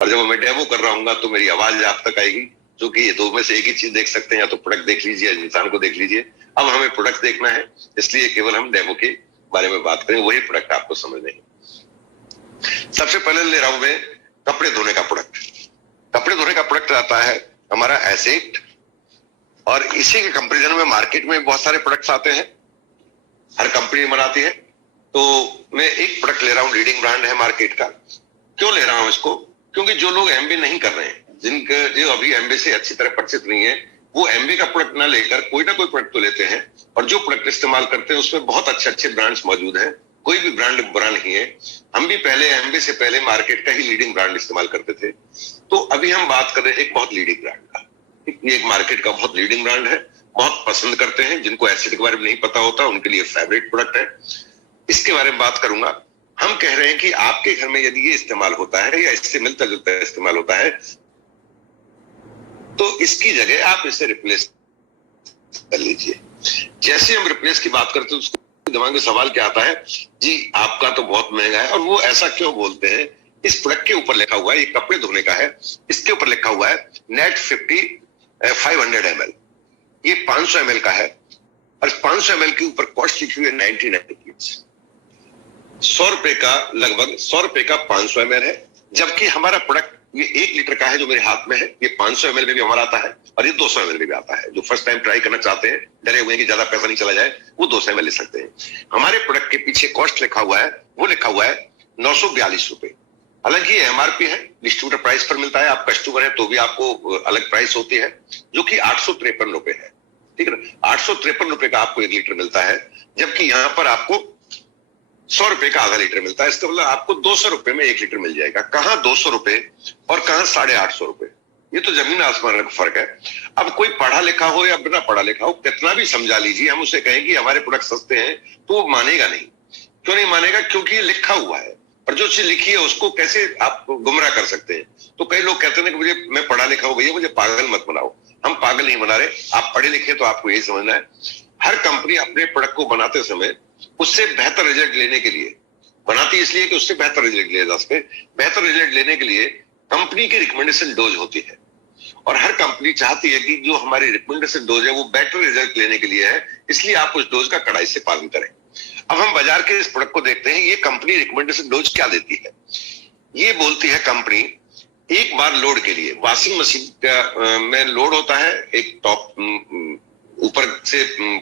और जब मैं डेमो कर रहा हूँ तो मेरी आवाज आप तक आएगी, जो कि ये दो में से एक ही चीज देख सकते हैं, या तो प्रोडक्ट देख लीजिए या इंसान को देख लीजिए। अब हमें प्रोडक्ट देखना है, इसलिए केवल हम डेमो के बारे में बात करें, वही प्रोडक्ट आपको समझने हैं। सबसे पहले ले रहा हूं मैं कपड़े धोने का प्रोडक्ट। कपड़े धोने का प्रोडक्ट आता है हमारा एसेट, और इसी के कंपैरिजन में मार्केट में बहुत सारे प्रोडक्ट्स आते हैं, हर कंपनी बनाती है। तो मैं एक प्रोडक्ट ले रहा हूं, लीडिंग ब्रांड है मार्केट का। क्यों ले रहा हूं इसको? क्योंकि जो लोग एमबीए नहीं कर रहे हैं, जिनके जो अभी एमबीए से अच्छी तरह परिचित नहीं है, वो एमबीए का प्रोडक्ट ना लेकर कोई ना कोई प्रोडक्ट तो लेते हैं, और जो प्रोडक्ट इस्तेमाल करते हैं उसमें बहुत अच्छे अच्छे ब्रांड्स मौजूद हैं। कोई भी ब्रांड बुरा नहीं है। हम भी पहले एमबीए से पहले मार्केट का ही लीडिंग ब्रांड इस्तेमाल करते थे। तो अभी हम बात कर रहे हैं एक बहुत लीडिंग ब्रांड का। ये एक मार्केट का बहुत लीडिंग ब्रांड है, बहुत पसंद करते हैं। जिनको एसिड के बारे में नहीं पता होता उनके लिए फेवरेट प्रोडक्ट है। इसके बारे में बात करूंगा। हम कह रहे हैं कि आपके घर में यदि ये इस्तेमाल होता है या इससे मिलता जुलता इस्तेमाल होता है, तो इसकी जगह आप इसे रिप्लेस कर लीजिए। जैसे हम रिप्लेस की बात करते हैं, उसके दिमाग में सवाल क्या आता है, जी आपका तो बहुत महंगा है। और वो ऐसा क्यों बोलते हैं? इस प्रोडक्ट के ऊपर लिखा हुआ है, ये कपड़े धोने का है, इसके ऊपर लिखा हुआ है नेट 500 ml। ये 500 ml का है, और 500 ml के ऊपर कॉस्ट लिखी हुई है 99 रुपीज। 100 रुपए का, लगभग 100 रुपए का 500 ml है। जबकि हमारा प्रोडक्ट ये 1 लीटर का है जो मेरे हाथ में है, ये 500 ml में भी हमारा आता है, और ये 200 ml में भी आता है। जो फर्स्ट टाइम ट्राई करना चाहते हैं, डरे हुए हैं कि ज्यादा पैसा नहीं चला जाए, वो 200 ml ले सकते हैं। हमारे प्रोडक्ट के पीछे कॉस्ट लिखा हुआ है, वो लिखा हुआ है 942 रुपए। हालांकि ये एमआरपी है, डिस्ट्रीब्यूटर प्राइस पर मिलता है। आप कस्टमर है तो भी आपको अलग प्राइस होती है, जो कि 853 रुपए है। ठीक है ना, 853 रुपए का आपको 1 लीटर मिलता है, जबकि यहां पर आपको 100 रुपए का आधा लीटर मिलता है। इसका मतलब आपको 200 रुपए में 1 लीटर मिल जाएगा। कहां 200 रुपए और कहां 850 रुपए, ये तो जमीन आसमान का फर्क है। अब कोई पढ़ा लिखा हो या बिना पढ़ा लिखा हो, कितना भी समझा लीजिए, हम उसे कहें कि हमारे प्रोडक्ट सस्ते हैं, तो वो मानेगा नहीं। क्यों नहीं मानेगा? क्योंकि ये लिखा हुआ है, और जो चीज लिखी है उसको कैसे आप गुमराह कर सकते हैं? तो कई लोग कहते हैं कि मुझे, मैं पढ़ा लिखा हूं भैया, मुझे पागल मत बनाओ। हम पागल नहीं बना रहे, आप पढ़े लिखे तो आपको यही समझना है। हर कंपनी अपने प्रोडक्ट को बनाते समय उससे बेहतर रिजल्ट लेने के लिए बनाती, इसलिए कि उससे बेहतर रिजल्ट लिया जा सके। बेहतर रिजल्ट लेने के लिए कंपनी की रिकमेंडेशन डोज होती है, और हर कंपनी चाहती है कि जो हमारी रिकमेंडेशन डोज है वो बेटर रिजल्ट लेने के लिए है, इसलिए आप उस डोज का कड़ाई से पालन करें। अब हम बाजार के इस प्रोडक्ट को देखते हैं, ये कंपनी रिकमेंडेशन डोज क्या देती है। ये बोलती है कंपनी, एक बार लोड के लिए वॉशिंग मशीन का में लोड होता है, एक टॉप ऊपर से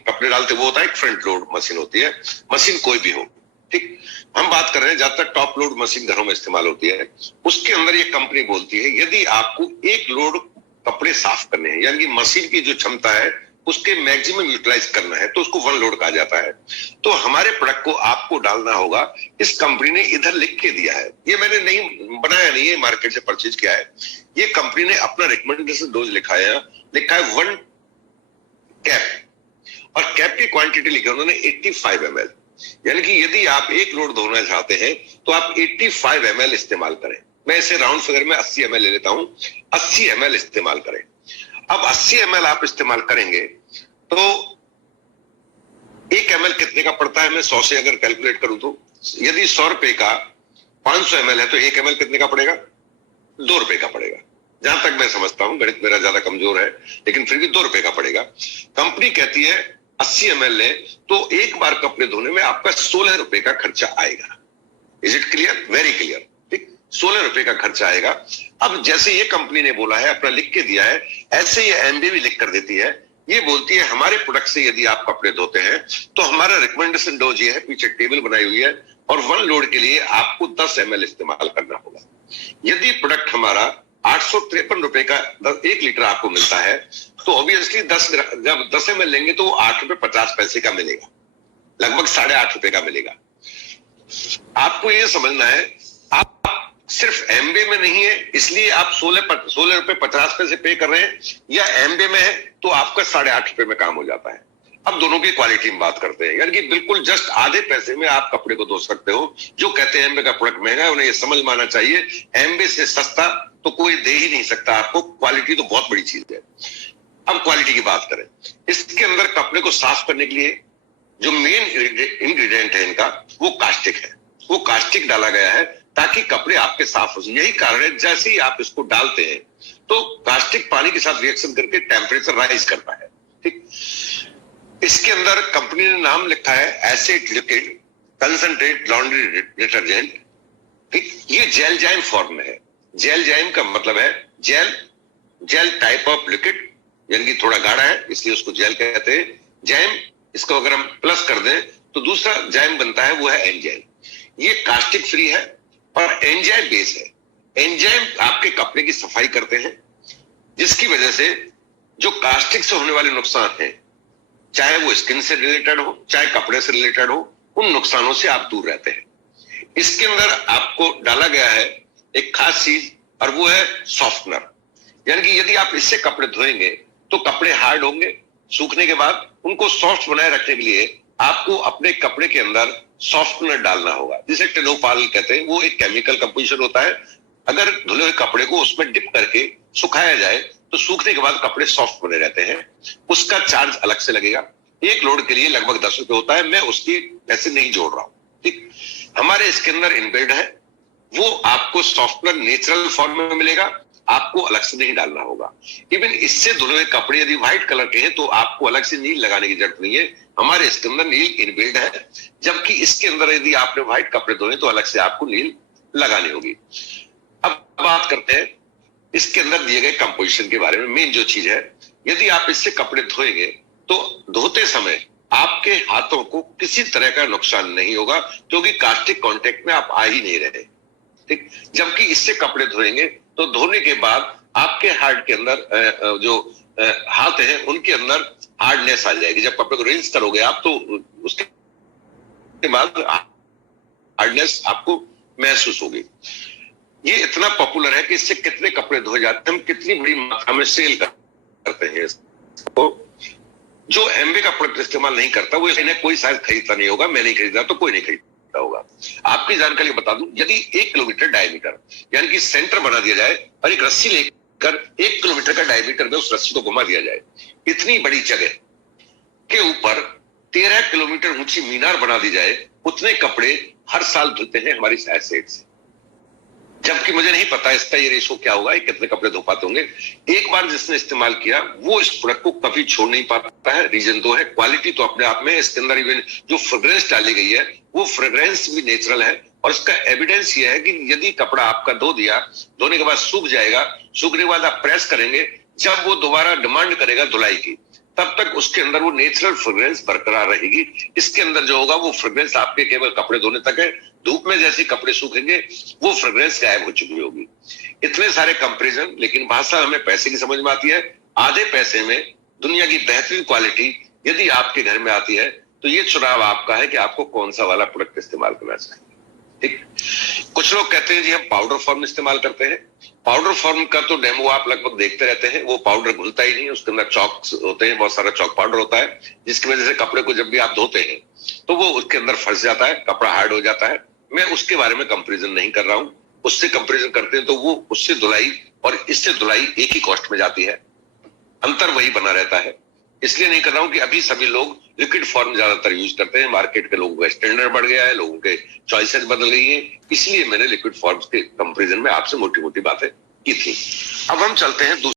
कपड़े डालते वो होता है, एक फ्रंट लोड मशीन होती है। मशीन कोई भी हो, ठीक, हम बात कर रहे हैं जब तक टॉप लोड मशीन घरों में इस्तेमाल होती है, उसके अंदर ये कंपनी बोलती है यदि आपको एक लोड कपड़े साफ करने हैं, यानी कि मशीन की जो क्षमता है उसके मैक्सिमम यूटिलाइज करना है, तो उसको 1 लोड कहा जाता है। तो हमारे प्रोडक्ट को आपको डालना होगा, इस कंपनी ने इधर लिख के दिया है, ये मैंने नहीं बनाया, नहीं है, मार्केट से परचेज किया है। ये कंपनी ने अपना रिकमेंडेशन डोज लिखा है 1 कैप, और कैप की क्वांटिटी लिखी है उन्होंने 85 ml। यानी कि यदि आप एक लोड धोना चाहते हैं तो आप 85 ml इस्तेमाल करें। मैं इसे राउंड फिगर में 80 ml ले लेता हूं, 80 ml इस्तेमाल करें। अब 80 ml आप इस्तेमाल करेंगे तो 1 ml कितने का पड़ता है? मैं 100 से अगर कैलकुलेट करूं तो, यदि 100 रुपए का 500 ml है तो 1 ml कितने का पड़ेगा? 2 रुपए का पड़ेगा। जहां तक मैं समझता हूं, गणित मेरा ज्यादा कमजोर है, लेकिन फिर भी 2 रुपए का पड़ेगा। कंपनी कहती है 80 ml ले तो एक बार कपड़े धोने में आपका 16 रुपए का खर्चा आएगा। Is it clear? Very clear, ठीक, 16 रुपए का खर्चा आएगा। अब जैसे ये कंपनी ने बोला है, अपना लिख के दिया है, ऐसे ये एमबी भी लिख कर देती है। ये बोलती है हमारे प्रोडक्ट से यदि आप कपड़े धोते हैं तो हमारा रिकमेंडेशन डोज ये है, पीछे टेबल बनाई हुई है, और 1 लोड के लिए आपको 10 ml इस्तेमाल करना होगा। यदि प्रोडक्ट हमारा 853 रुपए का 1 लीटर आपको मिलता है, तो ऑब्वियसली जब 10 ml लेंगे तो वो 8 रुपए 50 पैसे का मिलेगा, लगभग 8.5 रुपए का मिलेगा। आपको ये समझना है, आप सिर्फ एमबे में नहीं है इसलिए आप 16 रुपए 50 पैसे पे कर रहे हैं, या एमबे में है तो आपका 8.5 रुपए में काम हो जाता है। अब दोनों की क्वालिटी में बात करते हैं, यानी कि बिल्कुल जस्ट आधे पैसे में आप कपड़े को धो सकते हो। जो कहते हैं एमबे का प्रोडक्ट महंगा है, उन्हें ये समझ में आना चाहिए एमबे से सस्ता तो कोई दे ही नहीं सकता आपको। क्वालिटी तो बहुत बड़ी चीज है। अब क्वालिटी की बात करें, इसके अंदर कपड़े को साफ करने के लिए जो मेन इंग्रेडिएंट है इनका, वो कास्टिक है। वो कास्टिक डाला गया है ताकि कपड़े आपके साफ हो जाए। यही कारण है जैसे ही आप इसको डालते हैं तो कास्टिक पानी के साथ रिएक्शन करके टेम्परेचर राइज करता है। ठीक, इसके अंदर कंपनी ने नाम लिखा है acid liquid concentrate laundry detergent. ठीक, ये जेल जाइम फॉर्म में है। जेल जाइम का मतलब है जेल टाइप ऑफ लिक्विड, यानी कि थोड़ा गाढ़ा है इसलिए उसको जेल कहते हैं। जाइम, इसको अगर हम प्लस कर दें तो दूसरा जाइम बनता है, वो है एंजाइम। ये कास्टिक फ्री है और एंजाइम बेस है। एंजाइम आपके कपड़े की सफाई करते हैं, जिसकी वजह से जो कास्टिक से होने वाले नुकसान हैं, चाहे वो स्किन से रिलेटेड हो चाहे कपड़े से रिलेटेड हो, उन नुकसानों से आप दूर रहते हैं। इसके अंदर आपको डाला गया है एक खास चीज, और वो है सॉफ्टनर। यानी कि यदि आप इससे कपड़े धोएंगे तो कपड़े हार्ड होंगे, सूखने के बाद उनको सॉफ्ट बनाए रखने के लिए आपको अपने कपड़े के अंदर सॉफ्टनर डालना होगा, जिसे टेनोपाल कहते हैं। वो एक केमिकल कंपोजिशन होता है। अगर धुले हुए कपड़े को उसमें डिप करके सुखाया जाए तो सूखने के बाद कपड़े सॉफ्ट बने रहते हैं। उसका चार्ज अलग से लगेगा, एक लोड के लिए लगभग 10 रुपए होता है। मैं उसकी पैसे नहीं जोड़ रहा हूं। ठीक, हमारे इसके अंदर इनबिल्ड है, वो आपको सॉफ्टनर नेचुरल फॉर्म में मिलेगा, आपको अलग से नहीं डालना होगा। इवन इससे धुले हुए कपड़े यदि व्हाइट कलर के हैं तो आपको अलग से नील लगाने की जरूरत नहीं है, हमारे इसके अंदर नील इनबिल्ड है। जबकि इसके अंदर यदि आपने व्हाइट कपड़े धोए तो अलग से आपको नील लगानी होगी। अब बात करते हैं इसके अंदर दिए गए कंपोजिशन के बारे में। मेन जो चीज है, यदि आप इससे कपड़े धोएंगे तो धोते समय आपके हाथों को किसी तरह का नुकसान नहीं होगा, क्योंकि कास्टिक कांटेक्ट में आप आ ही नहीं रहे। ठीक, जबकि इससे कपड़े धोएंगे तो धोने के बाद आपके हार्ड के अंदर जो हाथ हैं उनके अंदर हार्डनेस आ जाएगी। जब कपड़े को रिंस करोगे आप तो उसके बाद हार्डनेस आपको महसूस होगी। ये इतना पॉपुलर है कि इससे कितने कपड़े धोए जाते हैं, हम कितनी बड़ी मात्रा में सेल करते हैं इसको। जो एमवे का प्रोडक्ट इस्तेमाल नहीं करता वो इन्हें कोई शायद खरीदता नहीं होगा, मैं नहीं खरीदा तो कोई नहीं खरीदता होगा। आपकी जानकारी बता दूं, यदि 1 किलोमीटर डायमीटर यानी कि सेंटर बना दिया जाए और एक रस्सी लेकर 1 किलोमीटर का डायमीटर में उस रस्सी को घुमा दिया जाए, इतनी बड़ी जगह के ऊपर 13 किलोमीटर ऊंची मीनार बना दी जाए, उतने कपड़े हर साल धुलते हैं हमारी एसेट से। जबकि मुझे नहीं पता इसका ये रेशो क्या होगा, कितने कपड़े धो पाते होंगे। एक बार जिसने इस्तेमाल किया वो इस प्रोडक्ट को कभी छोड़ नहीं पाता है। रीजन तो है, क्वालिटी तो अपने आप में, इसके अंदर इवन जो फ्रेग्रेंस डाली गई है वो फ्रेग्रेंस भी नेचुरल है। और इसका एविडेंस ये है कि यदि कपड़ा आपका धो दिया, धोने के बाद सूख जाएगा, सूखने के बाद आप प्रेस करेंगे, जब वो दोबारा डिमांड करेगा धुलाई की, तब तक उसके अंदर वो नेचुरल फ्रेग्रेंस बरकरार रहेगी। इसके अंदर जो होगा वो फ्रेग्रेंस आपके केवल कपड़े धोने तक है, धूप में जैसे कपड़े सूखेंगे वो फ्रेग्रेंस गायब हो चुकी होगी। इतने सारे कंपैरिजन, लेकिन भाषा हमें पैसे की समझ में आती है। आधे पैसे में दुनिया की बेहतरीन क्वालिटी यदि आपके घर में आती है तो ये चुनाव आपका है कि आपको कौन सा वाला प्रोडक्ट इस्तेमाल करना चाहिए। ठीक, कुछ लोग कहते हैं जी हम पाउडर फॉर्म इस्तेमाल करते हैं। पाउडर फॉर्म का तो डेमो आप लगभग देखते रहते हैं, वो पाउडर घुलता ही नहीं, उसके अंदर चौक होते हैं, बहुत सारा चौक पाउडर होता है, जिसकी वजह से कपड़े को जब भी आप धोते हैं तो वो उसके अंदर फंस जाता है, कपड़ा हार्ड हो जाता है। मैं उसके बारे में कंपैरिजन नहीं कर रहा हूं, उससे कंपैरिजन करते हैं तो वो उससे धुलाई और इससे धुलाई एक ही कॉस्ट में जाती है, अंतर वही बना रहता है। इसलिए नहीं कर रहा हूं कि अभी सभी लोग लिक्विड फॉर्म ज्यादातर यूज करते हैं, मार्केट के लोगों का स्टैंडर्ड बढ़ गया है, लोगों के चॉइसेस बदल गई है, इसलिए मैंने लिक्विड फॉर्म्स के कंपैरिजन में आपसे मोटी मोटी बातें की थी। अब हम चलते हैं